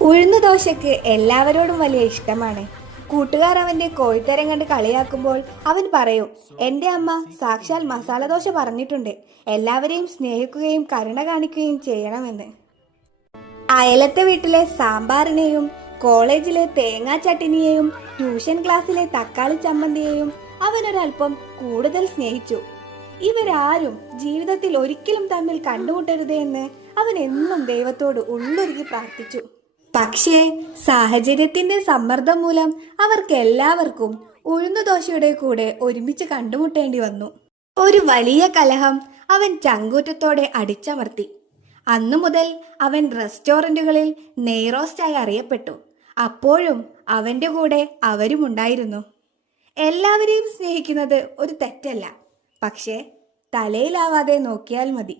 ഉഴുന്നുദോശയ്ക്ക് എല്ലാവരോടും വലിയ ഇഷ്ടമാണ്. കൂട്ടുകാർ അവന്റെ കോഴിത്തരം കണ്ട് കളിയാക്കുമ്പോൾ അവൻ പറയും, എൻ്റെ അമ്മ സാക്ഷാൽ മസാലദോശ പറഞ്ഞിട്ടുണ്ട്, എല്ലാവരെയും സ്നേഹിക്കുകയും കരുണ കാണിക്കുകയും ചെയ്യണമെന്ന്. അയലത്തെ വീട്ടിലെ സാമ്പാറിനെയും കോളേജിലെ തേങ്ങാ ചട്ടിനിയെയും ട്യൂഷൻ ക്ലാസ്സിലെ തക്കാളി ചമ്മന്തിയെയും അവനൊരൽപ്പം കൂടുതൽ സ്നേഹിച്ചു. ഇവരാരും ജീവിതത്തിൽ ഒരിക്കലും തമ്മിൽ കണ്ടുമുട്ടരുതേ എന്ന് അവൻ എന്നും ദൈവത്തോട് ഉള്ളൊരുക്കി പ്രാർത്ഥിച്ചു. പക്ഷേ സാഹചര്യത്തിന്റെ സമ്മർദ്ദം മൂലം അവർക്കെല്ലാവർക്കും ഉഴുന്നുദോശയുടെ കൂടെ ഒരുമിച്ച് കണ്ടുമുട്ടേണ്ടി വന്നു. ഒരു വലിയ കലഹം അവൻ ചങ്കൂറ്റത്തോടെ അടിച്ചമർത്തി. അന്നു മുതൽ അവൻ റെസ്റ്റോറന്റുകളിൽ നെയ്റോസ്റ്റായി അറിയപ്പെട്ടു. അപ്പോഴും അവന്റെ കൂടെ അവരുമുണ്ടായിരുന്നു. എല്ലാവരെയും സ്നേഹിക്കുന്നത് ഒരു തെറ്റല്ല, പക്ഷേ തലയിലാവാതെ നോക്കിയാൽ മതി.